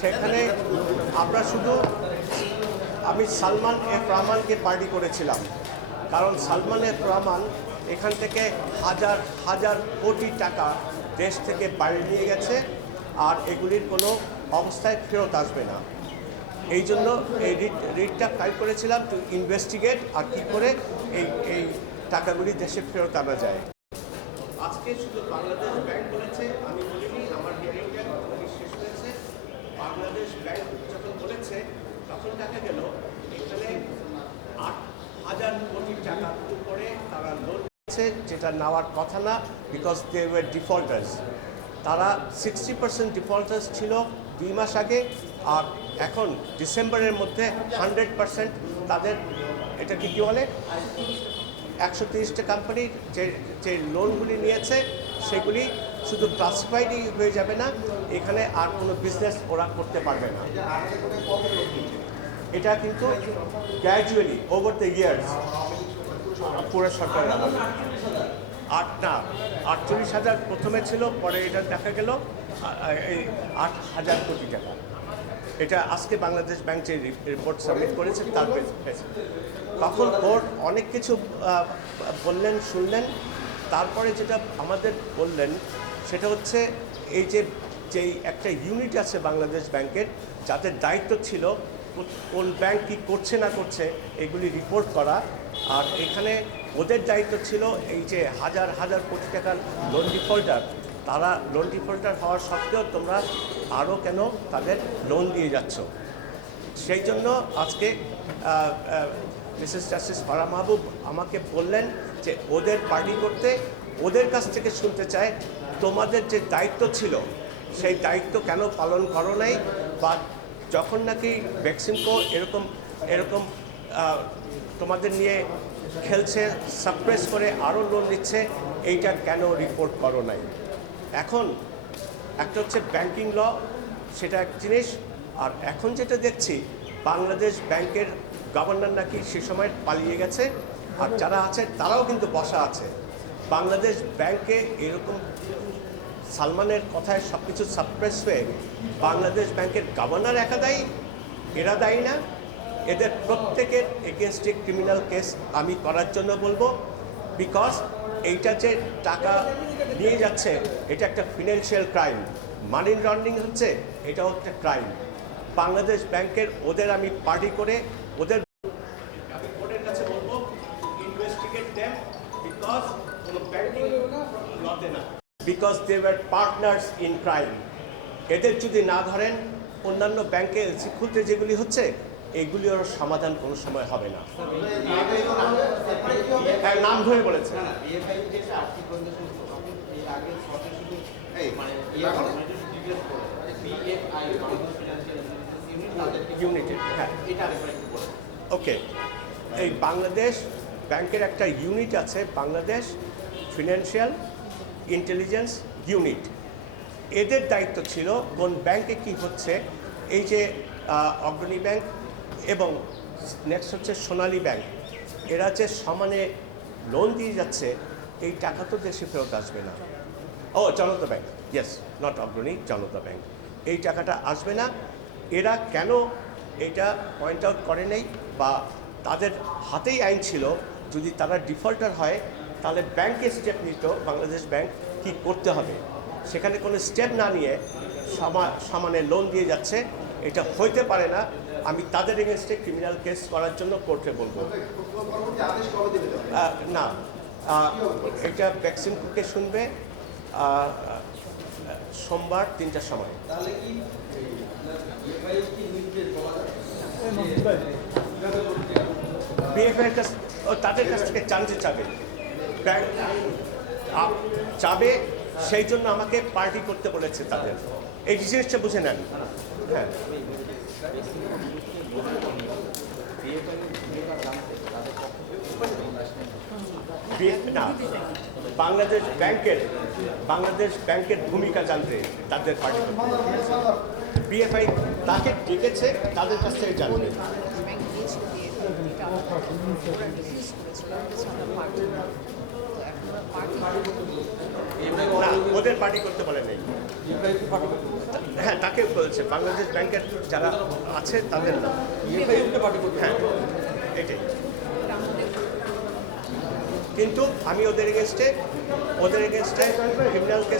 সেখানে আমরা শুধু আমি সালমান এফ রহমানকে পার্টি করেছিলাম, কারণ সালমান এফ রহমান এখান থেকে হাজার হাজার কোটি টাকা দেশ থেকে বাইরে নিয়ে গেছে, আর এগুলির কোনো অবস্থায় ফেরত আসবে না। এই জন্য এই রিটটা ফাইল করেছিলাম টু ইনভেস্টিগেট আর কী করে এই টাকাগুলি দেশে ফেরত আনা যায়। আজকে শুধু বাংলাদেশ ব্যাংক বলেছে, আমি বলিনি, আমার হিয়ারিংটা শেষ হয়েছে। বাংলাদেশ ব্যাংক যখন বলেছে তখন দেখা গেল এখানে 8,000 কোটি টাকার উপরে তারা লোন নিচ্ছে, যেটা নেওয়ার কথা না, বিকজ দে ওয়ার ডিফল্টার্স। তারা 60% ডিফল্টার্স ছিল 2 মাস আগে, আর এখন ডিসেম্বরের মধ্যে 100% তাদের, এটাকে কী বলে, 130টা কোম্পানির যে লোনগুলি নিয়েছে সেগুলি শুধু ক্লাসিফাইডই হয়ে যাবে না, এখানে আর কোনো বিজনেস ওরা করতে পারবে না। এটা কিন্তু গ্র্যাজুয়ালি ওভার দ্য ইয়ার্স পুরো সরকারের আমলে 48,000 প্রথমে ছিল, পরে এটা দেখা গেল এই 8,000 কোটি টাকা। এটা আজকে বাংলাদেশ ব্যাংক যে রিপোর্ট সাবমিট করেছে তার বেসিসে। তখন কোর্ট অনেক কিছু বললেন, শুনলেন, তারপরে যেটা আমাদের বললেন সেটা হচ্ছে এই যেই একটা ইউনিট আছে বাংলাদেশ ব্যাংকের, যাদের দায়িত্ব ছিল কোন ব্যাংক কী করছে না করছে এগুলি রিপোর্ট করা, আর এখানে ওদের দায়িত্ব ছিল এই যে হাজার হাজার কোটি টাকার লোন ডিফল্টার, তারা লোন ডিফল্টার হওয়ার সত্ত্বেও তোমরা আরও কেন তাদের লোন দিয়ে যাচ্ছ। সেই জন্য আজকে মিসেস জাস্টিস ফারাহ মাহবুব আমাকে বললেন যে ওদের পার্টি করতে, ওদের কাছ থেকে শুনতে চায় তোমাদের যে দায়িত্ব ছিল সেই দায়িত্ব কেন পালন করো নাই, বা যখন নাকি বেক্সিমকো এরকম তোমাদের নিয়ে খেলছে, সাপ্রেস করে আরও লোন নিচ্ছে, এইটা কেন রিপোর্ট করো নাই। এখন একটা হচ্ছে ব্যাংকিং ল, সেটা এক জিনিস, আর এখন যেটা দেখছি বাংলাদেশ ব্যাংকের গভর্নর নাকি সে সময় পালিয়ে গেছে, আর যারা আছে তারাও কিন্তু বসা আছে। বাংলাদেশ ব্যাংকে এরকম সালমানের কথায় সব কিছু সাপ্রেস হয়ে বাংলাদেশ ব্যাংকের গভর্নর একা দায়ী, এরা দায়ী না, এদের প্রত্যেকের এগেনস্টে ক্রিমিনাল কেস আমি করার জন্য বলবো, বিকজ এইটা যে টাকা নিয়ে যাচ্ছে এটা একটা ফিনান্সিয়াল ক্রাইম, মানি লন্ডারিং হচ্ছে, এটাও একটা ক্রাইম। বাংলাদেশ ব্যাংকের ওদের আমি পার্টি করে ওদের আমি কোর্টের কাছে বলবো ইনভেস্টিগেট দেম, বিকজ কোনো ব্যাংকিং লতে না, because they were partners in crime. এদের যদি না ধরেন অন্যান্য ব্যাংকে এলসি খুলতে যেগুলি হচ্ছে এগুলির সমাধান কোনো সময় হবে না। নাম ধরে বলেছে ইউনিটেড, হ্যাঁ ওকে। এই বাংলাদেশ ব্যাংকের একটা ইউনিট আছে, বাংলাদেশ ফিনান্সিয়াল ইন্টেলিজেন্স ইউনিট। এদের দায়িত্ব ছিল কোন ব্যাংকে কি হচ্ছে, এই যে অগ্রণী ব্যাংক এবং নেক্সট হচ্ছে সোনালী ব্যাংক, এরা যে সমানে লোন দিয়ে যাচ্ছে এই টাকা তো দেশে ফেরত আসবে না। ও জনতা ব্যাংক, ইয়েস, নট অগ্রণী, জনতা ব্যাংক, এই টাকাটা আসবে না। এরা কেন এটা পয়েন্ট আউট করে নেই, বা তাদের হাতেই আইন ছিল, যদি তারা ডিফল্টার হয় তাহলে ব্যাংকে স্টেপ নিত, বাংলাদেশ ব্যাংক কি করতে হবে, সেখানে কোনো স্টেপ না নিয়ে সমানে লোন দিয়ে যাচ্ছে, এটা হইতে পারে না। আমি তাদের এগেনস্টে ক্রিমিনাল কেস করার জন্য কোর্টে বলবো। না, এটা বেক্সিমকোকে শুনবে সোমবার 3টার সময়। বিএফআইয়ের কাছ, তাদের কাছ থেকে জানতে চাবে, ব্যাংক চাবে, সেই জন্য আমাকে পার্টি করতে বলেছে তাদের। এই জিনিসটা বুঝে নেন। হ্যাঁ, না, বাংলাদেশ ব্যাংকের ভূমিকা জানতে তাদের পার্টি বিএফআই তাকে ডেকেছে, তাদের কাছ থেকে জানবে। না, ওদের পার্টি করতে বলে নেই। হ্যাঁ, তাকে বলছে বাংলাদেশ ব্যাংকের যারা আছে তাদের না। হ্যাঁ, এটাই। কিন্তু আমি ওদের এগেনস্টে ক্রিমিনাল কেস